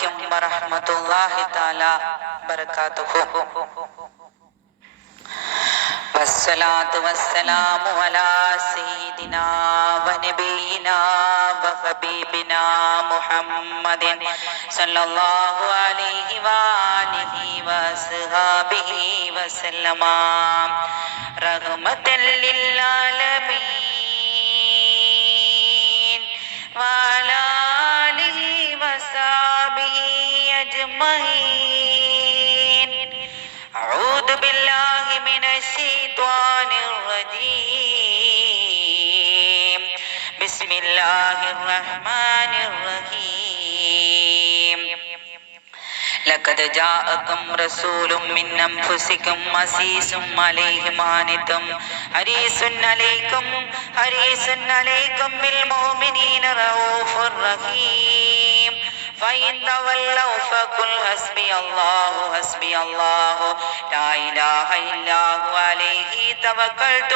അലൈക്കും വറഹ്മത്തുള്ളാഹി തആല ബറകാതുഹു. വസ്സലാത്തു വസ്സലാമു അലാ സയ്യിദിനാ വനബിയിനാ വഹബീബിനാ മുഹമ്മദിൻ സല്ലല്ലാഹു അലൈഹി വആലിഹി വസ്ഹാബിഹി വസല്ലമ. റഹ്മത്തൽ ലിൽ ആലമീൻ വഅലാ ആലിഹി വസ്ഹാബിഹി അജ്മഈൻ. അഊദു ബില്ലാഹി മിനശ് ശൈത്വാനിർ റജീം. ബിസ്മില്ലാഹിർ റഹ്മാനിർ റഹീം. ലഖദ് ജാഅകും റസൂലും മിൻ അൻഫുസികും അസീസും അലൈഹി മാ അനിതും ഹരീസുൻ അലൈക്കും ബിൽ മുഅ്മിനീന റഊഫുർ റഹീം. فإن تولوا فقل حسبي الله لا إله إلا هو عليه توكلت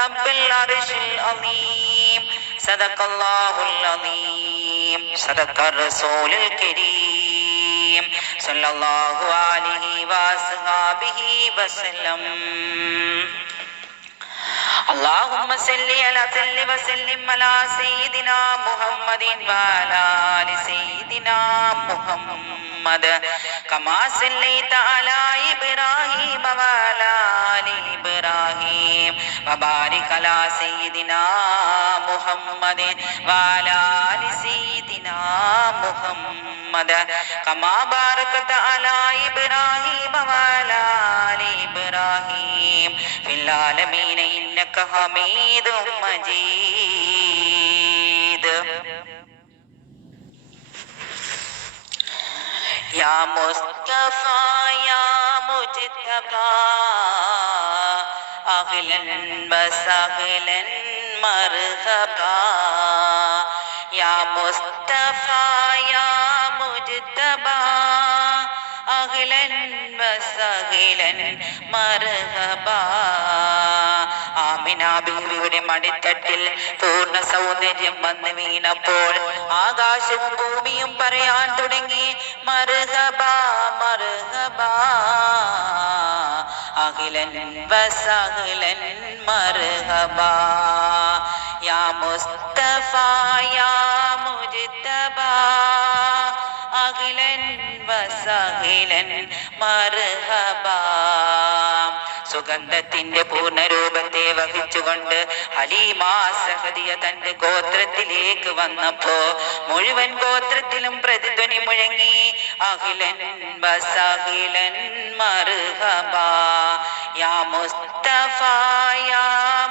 رب العرش العظيم. صدق الله العظيم. صدق الرسول الكريم صلى الله عليه وصحبه وسلم. اللهم صل وسلم على سيدنا محمد وعلى آل سيدنا محمد كما صليت على إبراهيم وعلى آل إبراهيم وبارك على سيدنا محمد وعلى آل سيدنا محمد كما باركت على إبراهيم وعلى آل إبراهيم في العالمين إنك حميد مجيد. يا مصطفى يا مجتبى أهلا وسهلا مرحبا. يا مصطفى يا مجتبى أهلا وسهلا مرحبا. ആമിന ബീവിയുടെ മടിത്തട്ടിൽ പൂർണ്ണ സൗന്ദര്യം വന്നു വീണപ്പോൾ ആകാശവും ഭൂമിയും പറയാൻ തുടങ്ങി മർഹബാ മർഹബാ അഹ്ലൻ വസഹ്ലൻ മർഹബാ. യാ മുസ്തഫ യാ മുജ്തബാ അഹ്ലൻ വസഹ്ലൻ മർഹബാ. സുഗന്ധത്തിന്റെ പൂർണ്ണരൂപത്തെ വഹിച്ചുകൊണ്ട് ഹലീമ സഹദിയ തന്റെ ഗോത്രത്തിലേക്ക് വന്നപ്പോ മുഴുവൻ ഗോത്രത്തിലും പ്രതിധ്വനി മുഴങ്ങി അഹ്ലൻ വസഹ്ലൻ മർഹബാ. യാ മുസ്തഫ യാ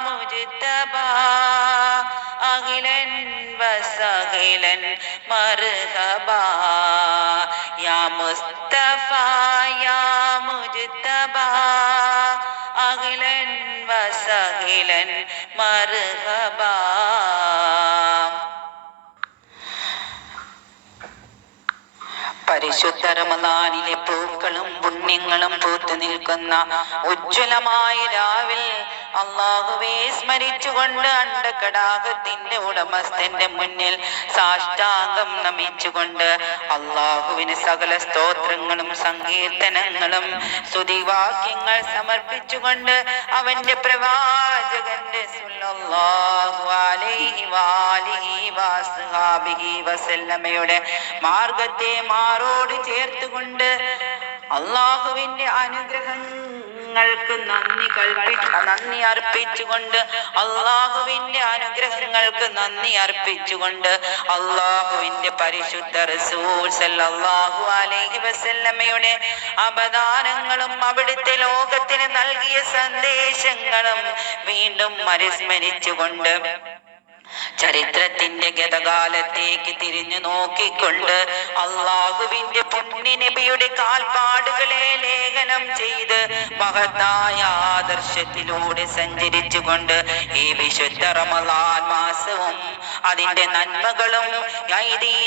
മുജ്തബാ അഹ്ലൻ വസഹ്ലൻ മർഹബാ. യാ മുസ്തഫ യാ മുജ്തബാ അഹ്ലൻ വസഹ്ലൻ മർഹബാ. പരിശുദ്ധ റമദാനിലെ പൂക്കളും പുണ്യങ്ങളും പൂത്തു നിൽക്കുന്ന ഉജ്ജ്വലമായ രാവിൽ അല്ലാഹുവെ സ്മരിച്ചുകൊണ്ട് അണ്ടകടാഹത്തിന്റെ ഉടമസ്ഥന്റെ മുന്നിൽ സാഷ്ടാംഗം നമിച്ചുകൊണ്ട് അല്ലാഹുവിന് സകല സ്തോത്രങ്ങളും സങ്കീർത്തനങ്ങളും സ്തുതിവാക്യങ്ങൾ സമർപ്പിച്ചുകൊണ്ട് അവന്റെ പ്രവാചകന്റെ സല്ലല്ലാഹു അലൈഹി വആലിഹി വസഹബിഹി വസല്ലമയുടെ മാർഗത്തെ മാറോട് ചേർത്തുകൊണ്ട് അല്ലാഹുവിന്റെ അനുഗ്രഹങ്ങൾക്ക് നന്ദി അർപ്പിച്ചുകൊണ്ട് അല്ലാഹുവിന്റെ പരിശുദ്ധ റസൂൽ സല്ലല്ലാഹു അലൈഹി വസല്ലമയുടെ അവദാനങ്ങളും അവിടുത്തെ ലോകത്തിന് നൽകിയ സന്ദേശങ്ങളും വീണ്ടും അനുസ്മരിച്ചുകൊണ്ട് ചരിത്രത്തിന്റെ ഗതകാലത്തേക്ക് തിരിഞ്ഞു നോക്കിക്കൊണ്ട് അല്ലാഹുവിന്റെ പുണ്യ നബിയുടെ കാൽപ്പാടുകളെ ലേഖനം ചെയ്ത് മഹത്തായ ആദർശത്തിലൂടെ സഞ്ചരിച്ചുകൊണ്ട് ഈ വിശുദ്ധ റമളാൻ മാസവും അതിന്റെ നന്മകളും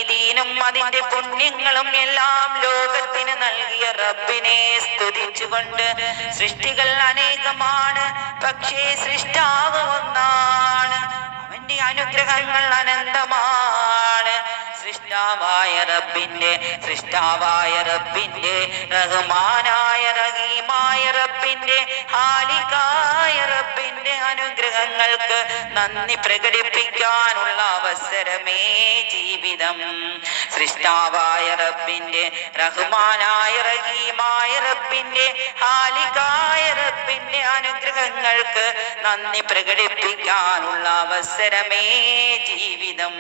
ദീനും അതിന്റെ പുണ്യങ്ങളും എല്ലാം ലോകത്തിന് നൽകിയ റബ്ബിനെ സ്തുതിച്ചുകൊണ്ട് സൃഷ്ടികൾ അനേകമാണ്, പക്ഷേ സൃഷ്ടാവ് ഒന്നാണ്. അവന്റെ അനുഗ്രഹങ്ങൾ അനന്തമാണ്. സൃഷ്ടാവായ റബ്ബിന്റെ റഹ്മാനായ റഹീമായ റബ്ബിന്റെ ഹാലികായ റബ്ബിന്റെ അനുഗ്രഹങ്ങൾക്ക് നന്ദി പ്രകടിപ്പിക്കാനുള്ള അവസരമേ ജീവിതം. സൃഷ്ടാവായ റബ്ബിന്റെ റഹ്മാനായ റഹീമായ റബ്ബിന്റെ ഹാലികായ റബ്ബിന്റെ അനുഗ്രഹങ്ങൾക്ക് നന്ദി പ്രകടിപ്പിക്കാനുള്ള അവസരമേ ജീവിതം.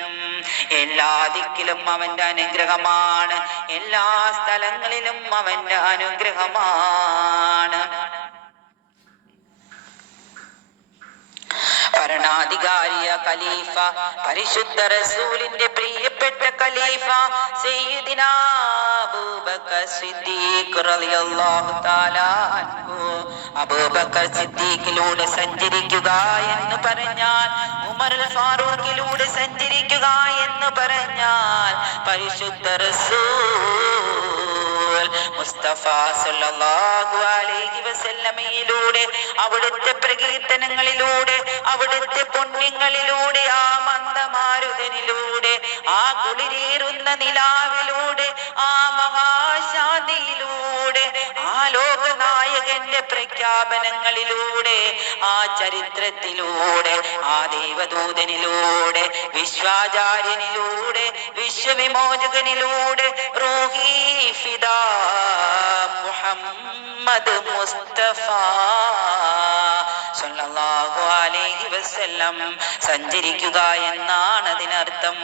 എല്ലാ ദിക്കിലും അവന്റെ അനുഗ്രഹമാണ്, എല്ലാ സ്ഥലങ്ങളിലും അവന്റെ അനുഗ്രഹമാണ്. ഭരണാധികാരിയ ഖലീഫ, പരിശുദ്ധ റസൂലിന്റെ പ്രിയപ്പെട്ട ഖലീഫ സയ്യിദിനാ അബൂബക്കർ സിദ്ദീഖ് റളിയല്ലാഹു തആല അൻഹു. അബൂബക്കർ സിദ്ദീഖിലൂടെ സഞ്ചരിക്കുക എന്ന് പറഞ്ഞാൽ, ഉമർ ഫാറൂഖിലൂടെ സഞ്ചരിക്കുക എന്ന് പറഞ്ഞാൽ, പരിശുദ്ധ റസൂൽ മുസ്തഫ സല്ലല്ലാഹു അലൈഹി വസല്ലമയിലൂടെ, അവിടുത്തെ പ്രകീർത്തനങ്ങളിലൂടെ, അവിടുത്തെ പുണ്യങ്ങളിലൂടെ, ആ മന്ദമാരുതനിലൂടെ, ആ കുളിരേറുന്ന നിലാവിലൂടെ, ആ മഹാശാന്തിയിലൂടെ, ആ ലോകനായകന്റെ പ്രഖ്യാപനങ്ങളിലൂടെ, ആ ചരിത്രത്തിലൂടെ, ആ ദൈവദൂതനിലൂടെ, വിശ്വാചാര്യനിലൂടെ, വിശ്വവിമോചകനിലൂടെ, റൂഹി ഫിദാ മുഹമ്മദ് മുസ്തഫ സല്ലല്ലാഹു അലൈഹി വസല്ലം സഞ്ചരിക്കുക എന്നാണ് അതിനർത്ഥം.